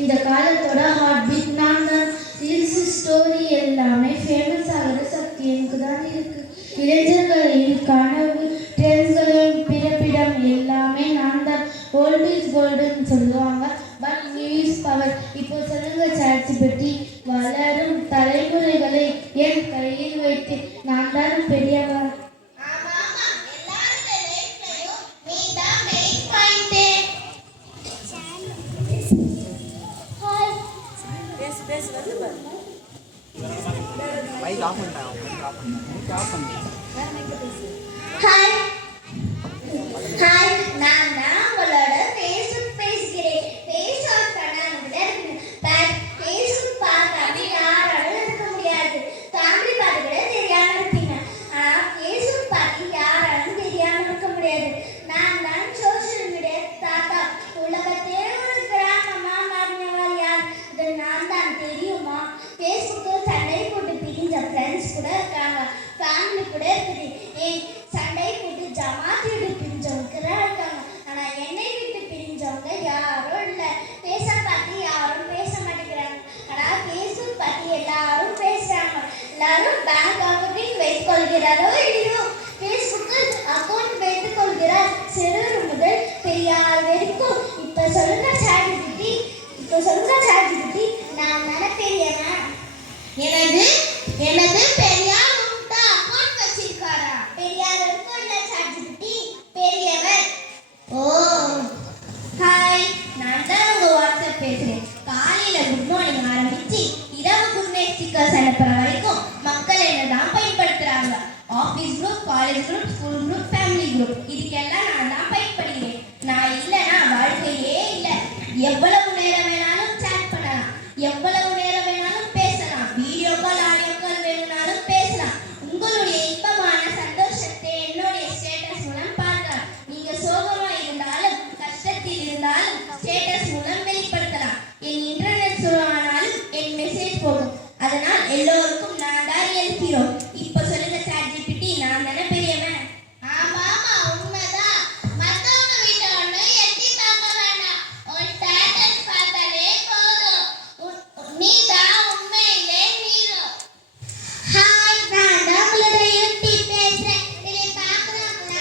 இந்த காலத்தோட heart beat நான் தான். ரீல்ஸ் ஸ்டோரி எல்லாமே ஃபேமஸ் ஆகிற சக்தி எனக்கு தான் இருக்கு. இளைஞர்களின் கனவு ட்ரெண்ட்ஸ்களின் பிறப்பிடம் எல்லாமே நான் தான். ஓல்ட் இஸ் கோல்டுன்னு சொல்லுவாங்க, பட் நியூ இஸ் பவர். இப்போ சொல்லுங்க சாட்ஜிபிடி, வளரும் தலைமுறைகளை என் கையில் வைத்து நான் தான் பெரியவர். ஹாய் ஹாய், நான் தான் உங்களோட ஃபேஸ்புக் பேசுகிறேன். ஃபேஸ்புக் ஃபேஸ்புக் பார்க்காம யாராலும் இருக்க முடியாது. ஃபேமிலி பார்த்து கூட தெரியாம இருப்பீங்க, ஆனால் ஃபேஸ்புக் பார்த்து யாராலும் தெரியாம இருக்க முடியாது. நான் தான் சோஷியல் மீடியா தாத்தா. உலகத்தே ஒரு கிராமமா மாறினவர் யார்? இது நான் தான், தெரியுமா? ஃபேஸ்புக்கில் சண்டை போட்டு பிரிஞ்ச ஃப்ரெண்ட்ஸ் கூட இருக்காங்க, ஃபேமிலி கூட இருக்குது. சண்டை போட்டு ஜமாத்தி விட்டு பிரிஞ்சவங்க தான் இருக்காங்க, ஆனால் என்னை விட்டு பிரிஞ்சவங்க யாரும் இல்லை. பேச பார்த்து யாரும் பேச மாட்டேங்கிறாங்க, ஆனால் ஃபேஸ்புக் பார்த்து எல்லாரும் பேசுறாங்க. எல்லாரும் பேங்க் அக்கௌண்ட் வைத்துக் கொள்கிறாரோ இல்லையோ, ஃபேஸ்புக்கில் அக்கௌண்ட் வைத்துக் கொள்கிறார். சிறுவர் முதல் பெரியார் வரைக்கும். இப்போ சொல்லுங்க சாட்ஜிபிடி, நான் தானே பெரியவன். எனது பெரியார் அக்கௌண்ட் வச்சிருக்காரா? பெரியார் இருக்கும் இல்ல சாட்ஜிபிடி, பெரியவர். ஓ ஹாய், நான் தான் உங்க வாட்ஸ்அப் பேசுறேன். காலையில குட் மார்னிங் ஆரம்பிச்சு இரவு குட் நைட் ஸ்டிக்கர்ஸ் அனுப்புற வரைக்கும் மக்கள் என்னதான் பயன்படுத்துறாங்க. Office group, college group, school group, family group, இதுக்கெல்லாம் நான் தான் பயன்படுகிறேன். நான் இல்லைன்னா வாழ்க்கையே இல்லை. எவ்வளவு நேரம் வேணாலும் சேட் பண்ணலாம், எவ்வளவு நேரம் வேணாலும் பேசலாம், வீடியோ கால் ஆடியோ கால் வேணும்னாலும் பேசலாம். உங்களுடைய இன்பமான சந்தோஷத்தை என்னுடைய ஸ்டேட்டஸ் மூலம் பார்க்கலாம். நீங்க சோகமா இருந்தாலும் கஷ்டத்தில் இருந்தாலும் ஸ்டேட்டஸ் மூலம் வெளிப்படுத்தலாம். என் இன்டர்நெட் சுலமானாலும் என் மெசேஜ் போகும். அதனால் எல்லோருக்கும் நான் தான் ரியல் ஹீரோ. இப்போ சொல்லுங்க சாட்ஜிபிடி, நான் தானே பெரியவன். ஆமா உண்மைதான். மத்தவங்க வீட்டை ஒண்ணு எட்டி பார்க்க வேண்டாம், ஒரு ஸ்டேட்டஸ் பார்த்தாலே போதும். நீ தான் உண்மையிலே ஹீரோ. ஹாய், நான் தான் உங்களோட யூடியூப் பேசுறேன். இதை பார்க்கறவங்க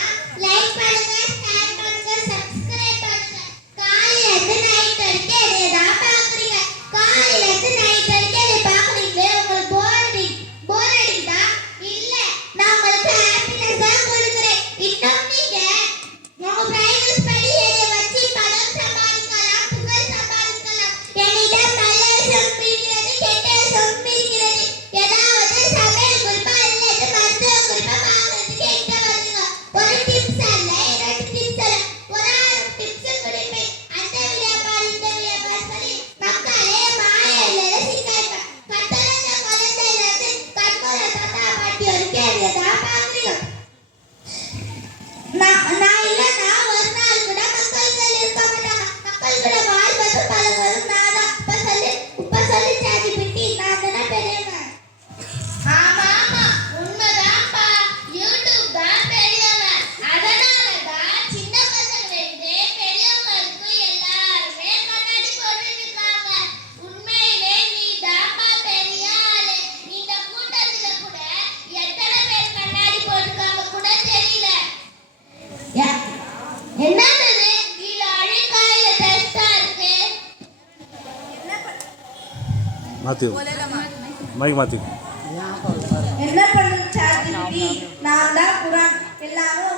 லைக் பண்ணுங்க, ஷேர் பண்ணுங்க, சப்ஸ்கிரைப் பண்ணுங்க. காலையில இருந்து நைட் வரைக்கும் இதை தான் பார்க்குறீங்க. காலையில இருந்து நைட் வரைக்கும் இதை பார்க்குறீங்களே, உங்களுக்கு போர் அடிக்குதா? இல்ல, நான் உங்களுக்கு ஹாப்பினஸ் தான் கொடுக்குறேன். இன்னும் நீங்க உங்க பிரைவசி படி இதை வச்சு பணம் சம்பாதிக்கலாம், புகழ் சம்பாதிக்கலாம். என்னிடம் நல்ல சம்பிக்கிறது, கெட்ட சம்பிக்கிறது. ஏதாவது சமையல் குறிப்பா இல்லது மருத்துவ குறிப்பா வாங்குறதுக்கு எங்க வருங்க? ஒரு டிப்ஸ் அல்ல, இரண்டு டிப்ஸ் அல்ல, ஒரு 6 டிப்ஸ் கொடுப்பேன். அந்த வியாபாரி இந்த வியாபாரி சொல்லி மக்களே மாயையில சிக்காய்ப்ப. கட்டளங்க குழந்தையில இருந்து கண்கொள்ள தாத்தா பாட்டி வரைக்கும் எதையதான் பாக்குறீங்க. நான் இல்லைன்னா ஒரு நாள் கூட மக்கள்கள் இருக்க மாட்டாங்க. மக்கள் கூட வாழ்வதும் பழகுவதும் நான் தான். இப்ப சொல்லி சாட்ஜிபிடி, நான் தானே பெரியவன். ஆமா உண்மைதான்ப்பா, யூடியூப் தான் பெரியவன். அதனாலதான் சின்ன பசங்க பெரியவங்களுக்கு எல்லாருமே கண்ணாடி போட்டு இருக்காங்க. உண்மையிலே நீ தான்ப்பா பெரிய ஆளு. இந்த கூட்டத்துல கூட எத்தனை பேர் கண்ணாடி போட்டுக்காம கூட தெரியல. என்னது கீழ அழுக்கா இல்ல டஸ்டா இருக்கு? மாத்தி என்ன பண்ணுது சாட்ஜிபிடி? நான் தான் குரான். எல்லாரும்